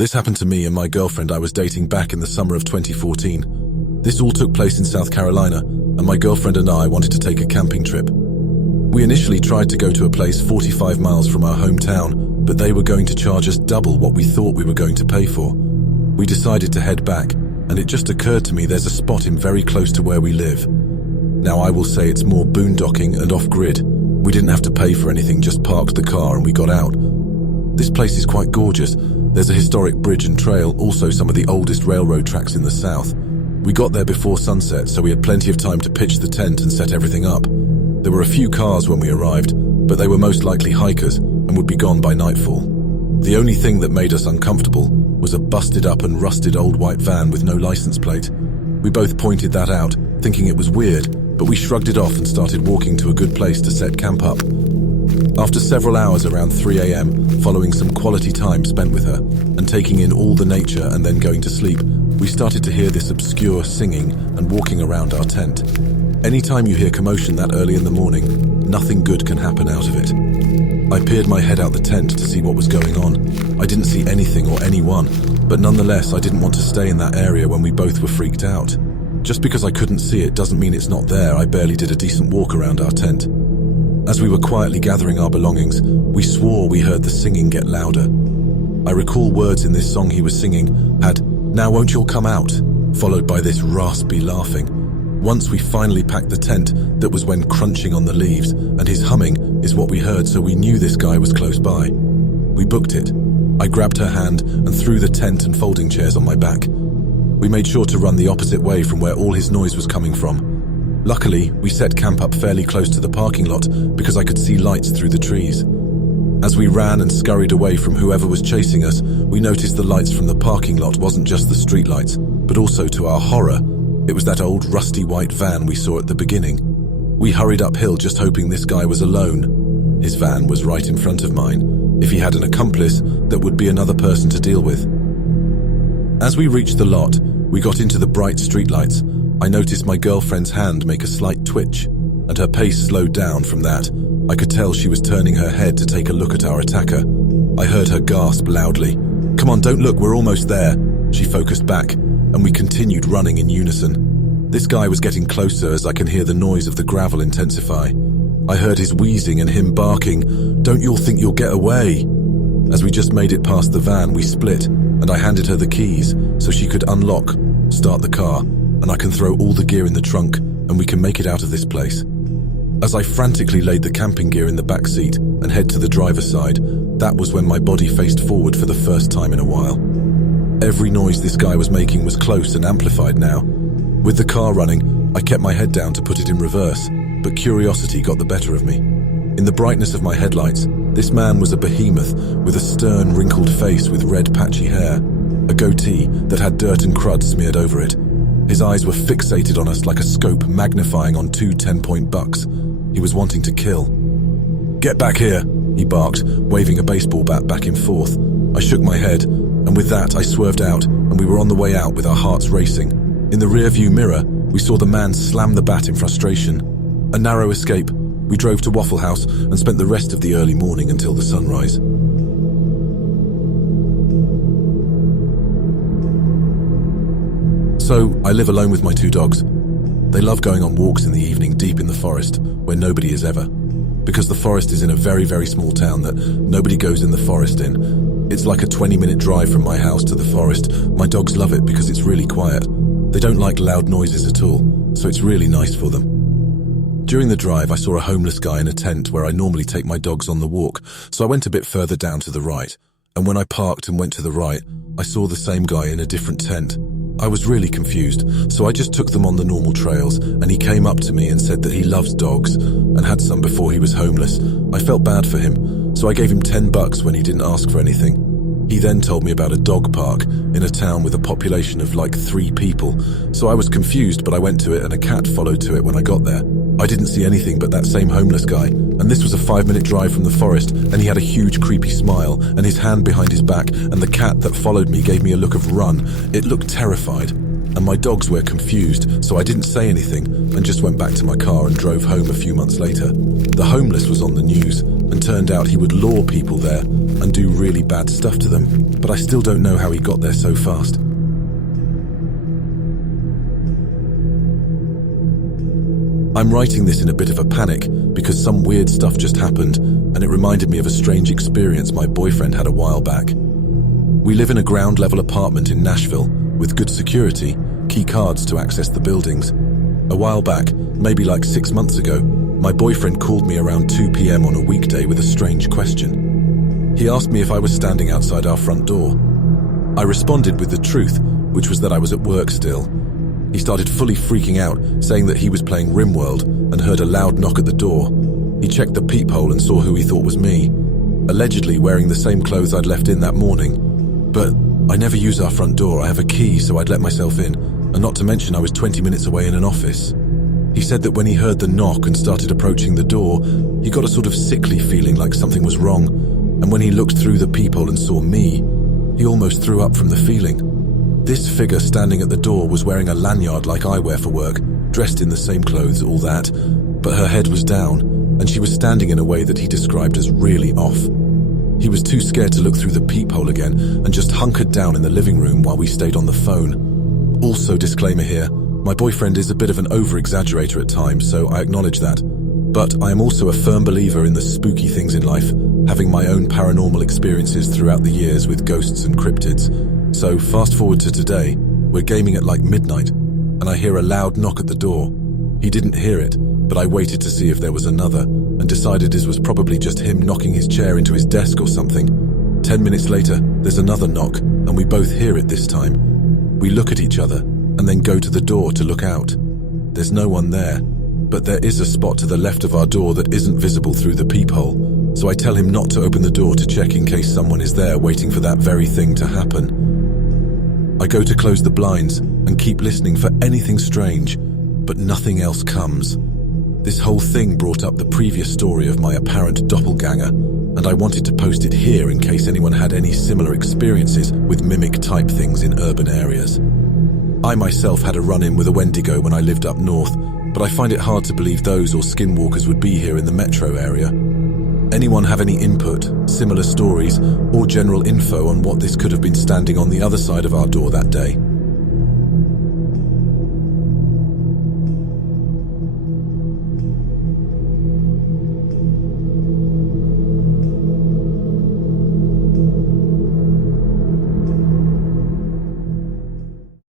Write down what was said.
This happened to me and my girlfriend I was dating back in the summer of 2014. This all took place in South Carolina, and my girlfriend and I wanted to take a camping trip. We initially tried to go to a place 45 miles from our hometown, but they were going to charge us double what we thought we were going to pay for. We decided to head back, and it just occurred to me there's a spot in very close to where we live. Now I will say it's more boondocking and off-grid. We didn't have to pay for anything, just parked the car and we got out. This place is quite gorgeous. There's a historic bridge and trail, also some of the oldest railroad tracks in the south. We got there before sunset, so we had plenty of time to pitch the tent and set everything up. There were a few cars when we arrived, but they were most likely hikers and would be gone by nightfall. The only thing that made us uncomfortable was a busted up and rusted old white van with no license plate. We both pointed that out, thinking it was weird, but we shrugged it off and started walking to a good place to set camp up. After several hours around 3 a.m., following some quality time spent with her and taking in all the nature and then going to sleep, we started to hear this obscure singing and walking around our tent. Anytime you hear commotion that early in the morning, nothing good can happen out of it. I peered my head out the tent to see what was going on. I didn't see anything or anyone, but nonetheless I didn't want to stay in that area when we both were freaked out. Just because I couldn't see it doesn't mean it's not there. I barely did a decent walk around our tent. As we were quietly gathering our belongings, we swore we heard the singing get louder. I recall words in this song he was singing had, "Now won't you all come out?" followed by this raspy laughing. Once we finally packed the tent, that was when crunching on the leaves, and his humming is what we heard, so we knew this guy was close by. We booked it. I grabbed her hand and threw the tent and folding chairs on my back. We made sure to run the opposite way from where all his noise was coming from. Luckily, we set camp up fairly close to the parking lot because I could see lights through the trees. As we ran and scurried away from whoever was chasing us, we noticed the lights from the parking lot wasn't just the street lights, but also, to our horror, it was that old rusty white van we saw at the beginning. We hurried uphill just hoping this guy was alone. His van was right in front of mine. If he had an accomplice, that would be another person to deal with. As we reached the lot, we got into the bright streetlights. I noticed my girlfriend's hand make a slight twitch, and her pace slowed down from that. I could tell she was turning her head to take a look at our attacker. I heard her gasp loudly. "Come on, don't look, we're almost there." She focused back, and we continued running in unison. This guy was getting closer as I can hear the noise of the gravel intensify. I heard his wheezing and him barking, "Don't you all think you'll get away?" As we just made it past the van, we split, and I handed her the keys so she could unlock, start the car, and I can throw all the gear in the trunk, and we can make it out of this place. As I frantically laid the camping gear in the back seat and head to the driver's side, that was when my body faced forward for the first time in a while. Every noise this guy was making was close and amplified now. With the car running, I kept my head down to put it in reverse, but curiosity got the better of me. In the brightness of my headlights, this man was a behemoth with a stern, wrinkled face with red, patchy hair, a goatee that had dirt and crud smeared over it. His eyes were fixated on us like a scope magnifying on two 10-point bucks. He was wanting to kill. "Get back here," he barked, waving a baseball bat back and forth. I shook my head, and with that I swerved out, and we were on the way out with our hearts racing. In the rear-view mirror, we saw the man slam the bat in frustration. A narrow escape. We drove to Waffle House and spent the rest of the early morning until the sunrise. So, I live alone with my two dogs. They love going on walks in the evening deep in the forest, where nobody is ever. Because the forest is in a very, very small town that nobody goes in the forest in. It's like a 20-minute drive from my house to the forest. My dogs love it because it's really quiet. They don't like loud noises at all, so it's really nice for them. During the drive, I saw a homeless guy in a tent where I normally take my dogs on the walk, so I went a bit further down to the right. And when I parked and went to the right, I saw the same guy in a different tent. I was really confused, so I just took them on the normal trails, and he came up to me and said that he loves dogs and had some before he was homeless. I felt bad for him, so I gave him $10 when he didn't ask for anything. He then told me about a dog park in a town with a population of like 3 people, so I was confused, but I went to it and a cat followed to it when I got there. I didn't see anything but that same homeless guy, and this was a 5-minute drive from the forest, and he had a huge creepy smile and his hand behind his back, and the cat that followed me gave me a look of run. It looked terrified, and my dogs were confused, so I didn't say anything and just went back to my car and drove home a few months later. The homeless was on the news, and turned out he would lure people there and do really bad stuff to them, but I still don't know how he got there so fast. I'm writing this in a bit of a panic because some weird stuff just happened and it reminded me of a strange experience my boyfriend had a while back. We live in a ground-level apartment in Nashville with good security, key cards to access the buildings. A while back, maybe like 6 months ago, my boyfriend called me around 2 p.m. on a weekday with a strange question. He asked me if I was standing outside our front door. I responded with the truth, which was that I was at work still. He started fully freaking out, saying that he was playing RimWorld and heard a loud knock at the door. He checked the peephole and saw who he thought was me, allegedly wearing the same clothes I'd left in that morning. But I never use our front door. I have a key, so I'd let myself in, and not to mention I was 20 minutes away in an office. He said that when he heard the knock and started approaching the door, he got a sort of sickly feeling like something was wrong, and when he looked through the peephole and saw me, he almost threw up from the feeling. This figure standing at the door was wearing a lanyard like I wear for work, dressed in the same clothes, all that, but her head was down, and she was standing in a way that he described as really off. He was too scared to look through the peephole again and just hunkered down in the living room while we stayed on the phone. Also, disclaimer here, my boyfriend is a bit of an over-exaggerator at times, so I acknowledge that. But I am also a firm believer in the spooky things in life, having my own paranormal experiences throughout the years with ghosts and cryptids. So fast forward to today, we're gaming at like midnight, and I hear a loud knock at the door. He didn't hear it, but I waited to see if there was another, and decided it was probably just him knocking his chair into his desk or something. 10 minutes later, there's another knock, and we both hear it this time. We look at each other, and then go to the door to look out. There's no one there, but there is a spot to the left of our door that isn't visible through the peephole, so I tell him not to open the door to check in case someone is there waiting for that very thing to happen. I go to close the blinds and keep listening for anything strange, but nothing else comes. This whole thing brought up the previous story of my apparent doppelganger, and I wanted to post it here in case anyone had any similar experiences with mimic-type things in urban areas. I myself had a run-in with a Wendigo when I lived up north, but I find it hard to believe those or skinwalkers would be here in the metro area. Anyone have any input, similar stories, or general info on what this could have been standing on the other side of our door that day?